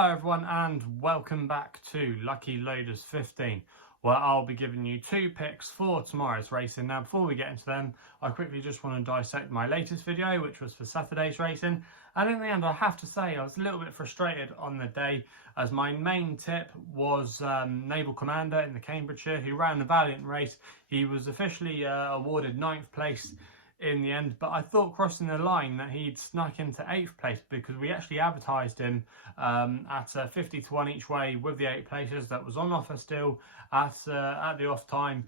Hello everyone and welcome back to Lucky Loaders 15, where I'll be giving you two picks for tomorrow's racing. Now before we get into them, I quickly just want to dissect my latest video, which was for Saturday's racing. And in the end, I have to say I was a little bit frustrated on the day, as my main tip was Naval Commander in the Cambridgeshire, who ran a valiant race. He was officially awarded 9th place in the end, but I thought crossing the line that he'd snuck into 8th place, because we actually advertised him at 50 to 1 each way with the 8 places that was on offer still at the off time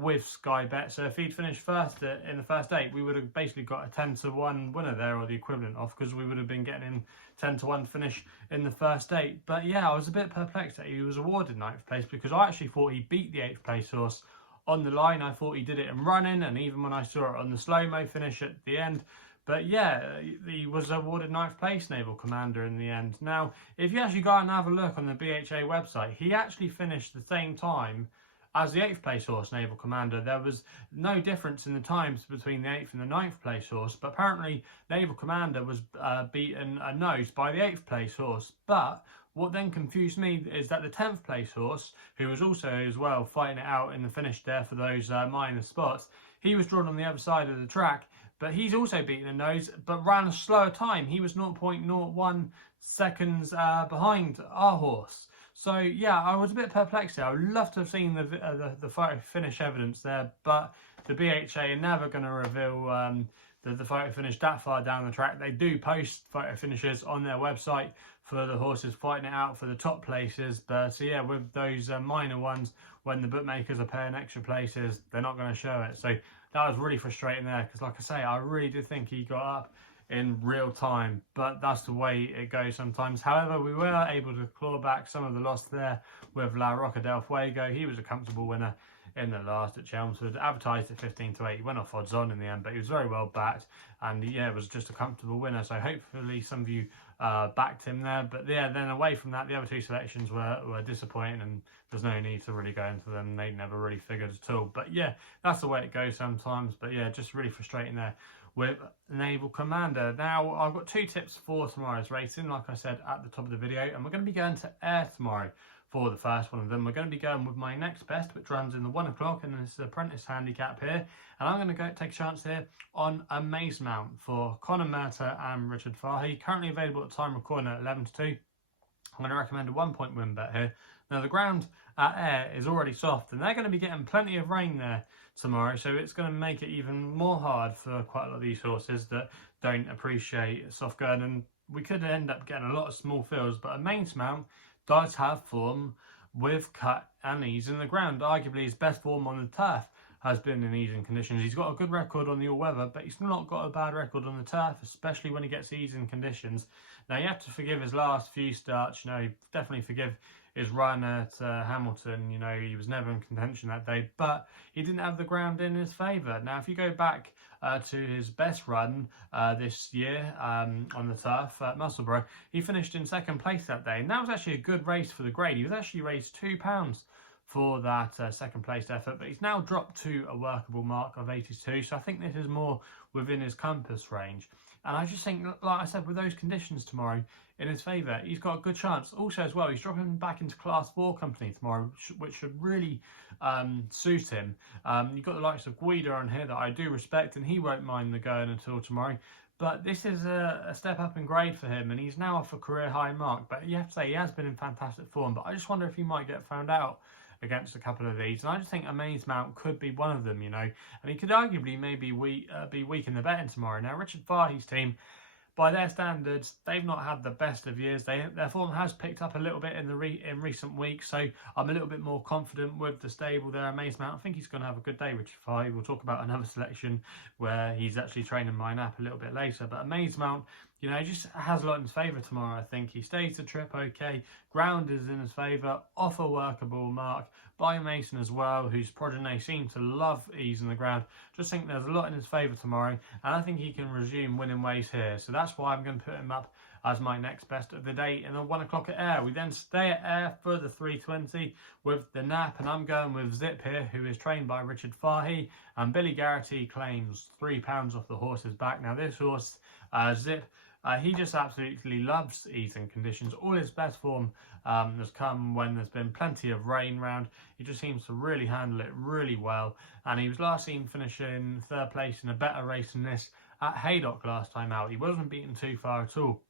with Sky Bet. So if he'd finished first in the first 8, we would have basically got a 10 to 1 winner there, or the equivalent of, because we would have been getting him 10 to 1 finish in the first 8. But yeah, I was a bit perplexed that he was awarded 9th place, because I actually thought he beat the 8th place horse on the line. I thought he did it in running, and even when I saw it on the slow-mo finish at the end. But yeah, he was awarded 9th place, Naval Commander, in the end. Now, if you actually go and have a look on the BHA website, he actually finished the same time as the 8th place horse, Naval Commander. There was no difference in the times between the 8th and the 9th place horse, but apparently Naval Commander was beaten a nose by the 8th place horse. But what then confused me is that the 10th place horse, who was also as well fighting it out in the finish there for those minor spots, he was drawn on the other side of the track, but he's also beaten a nose, but ran a slower time. He was 0.01 seconds behind our horse. So yeah, I was a bit perplexed here. I would love to have seen the photo finish evidence there, but the BHA are never going to reveal the photo finish that far down the track. They do post photo finishes on their website for the horses fighting it out for the top places, but so yeah, with those minor ones, when the bookmakers are paying extra places, they're not going to show it. So that was really frustrating there, because like I say, I really did think he got up in real time, but that's the way it goes sometimes. However, we were able to claw back some of the loss there with La Roca del Fuego. He was a comfortable winner in the last at Chelmsford, advertised at 15 to 8. He went off odds on in the end, but he was very well backed, and yeah, it was just a comfortable winner. So hopefully some of you backed him there. But yeah, then away from that, the other two selections were disappointing, and there's no need to really go into them. They never really figured at all. But yeah, that's the way it goes sometimes. But yeah, just really frustrating there with Naval Commander. Now, I've got two tips for tomorrow's racing, like I said at the top of the video, and we're going to be going to Ayr tomorrow for the first one of them. We're going to be going with my next best, which runs in the 1 o'clock, and it's the apprentice handicap here. And I'm going to take a chance here on Amaysmount for Conor Murtagh and Richard Fahey. Currently available at time recording at 11 to 2. I'm going to recommend a 1-point win bet here. Now, the ground at Ayr is already soft, and they're going to be getting plenty of rain there tomorrow, so it's going to make it even more hard for quite a lot of these horses that don't appreciate soft going, and we could end up getting a lot of small fields. But Amaysmount does have form with cut and ease in the ground. Arguably his best form on the turf has been in easing conditions. He's got a good record on the all-weather, but he's not got a bad record on the turf, especially when he gets easing conditions. Now, you have to forgive his last few starts. You know, definitely forgive his run at Hamilton. You know, he was never in contention that day, but he didn't have the ground in his favour. Now, if you go back to his best run this year on the turf at Musselburgh, he finished in 2nd place that day, and that was actually a good race for the grade. He was actually raised £2 for that 2nd place effort, but he's now dropped to a workable mark of 82, so I think this is more within his compass range. And I just think, like I said, with those conditions tomorrow in his favour, he's got a good chance. Also as well, he's dropping back into Class 4 company tomorrow, which should really suit him. You've got the likes of Guida on here that I do respect, and he won't mind the going until tomorrow. But this is a step up in grade for him, and he's now off a career high mark. But you have to say, he has been in fantastic form, but I just wonder if he might get found out against a couple of these. And I just think Amaysmount could be one of them, you know, and he could arguably maybe be weak in the betting tomorrow. Now, Richard Fahey's team, by their standards, they've not had the best of years. Their form has picked up a little bit in recent weeks, so I'm a little bit more confident with the stable there. Amaysmount, I think he's going to have a good day, Richard Fahey. We'll talk about another selection where he's actually training my nap a little bit later. But Amaysmount, you know, he just has a lot in his favour tomorrow. I think he stays the trip okay. Ground is in his favour, off a workable mark by Mason as well, whose progeny seem to love ease in the ground. Just think there's a lot in his favour tomorrow, and I think he can resume winning ways here. So that's why I'm going to put him up as my next best of the day in the 1 o'clock at Ayr. We then stay at Ayr for the 3:20 with the nap, and I'm going with Zip here, who is trained by Richard Fahey, and Billy Garrity claims £3 off the horse's back. Now, this horse, Zip, He just absolutely loves easing conditions. All his best form has come when there's been plenty of rain round. He just seems to really handle it really well. And he was last seen finishing 3rd place in a better race than this at Haydock last time out. He wasn't beaten too far at all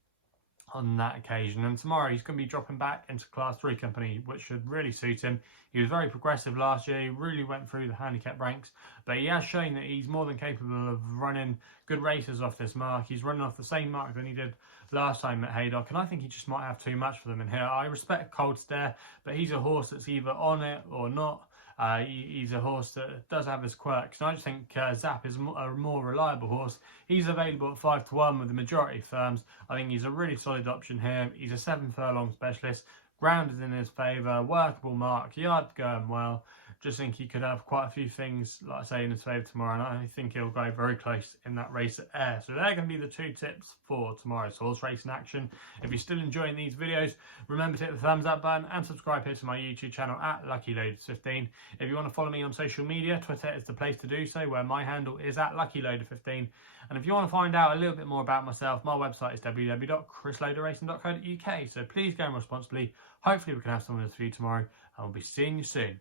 on that occasion, and tomorrow he's going to be dropping back into Class 3 company, which should really suit him. He was very progressive last year, he really went through the handicap ranks, but he has shown that he's more than capable of running good races off this mark. He's running off the same mark than he did last time at Haydock, and I think he just might have too much for them in here. I respect Cold Stare, but he's a horse that's either on it or not. He's a horse that does have his quirks, and I just think Zap is a more reliable horse. He's available at 5-1 with the majority of firms. I think he's a really solid option here. He's a 7 furlong specialist, ground is in his favour, workable mark, yard going well. Just think he could have quite a few things, like I say, in his favour tomorrow, and I think he'll go very close in that race at Ayr. So they're going to be the 2 tips for tomorrow's horse racing action. If you're still enjoying these videos, remember to hit the thumbs up button and subscribe here to my YouTube channel at LuckyLoaders15. If you want to follow me on social media, Twitter is the place to do so, where my handle is at LuckyLoader15. And if you want to find out a little bit more about myself, my website is www.chrisloaderracing.co.uk. So please go responsibly. Hopefully we can have some of this for you tomorrow, and we'll be seeing you soon.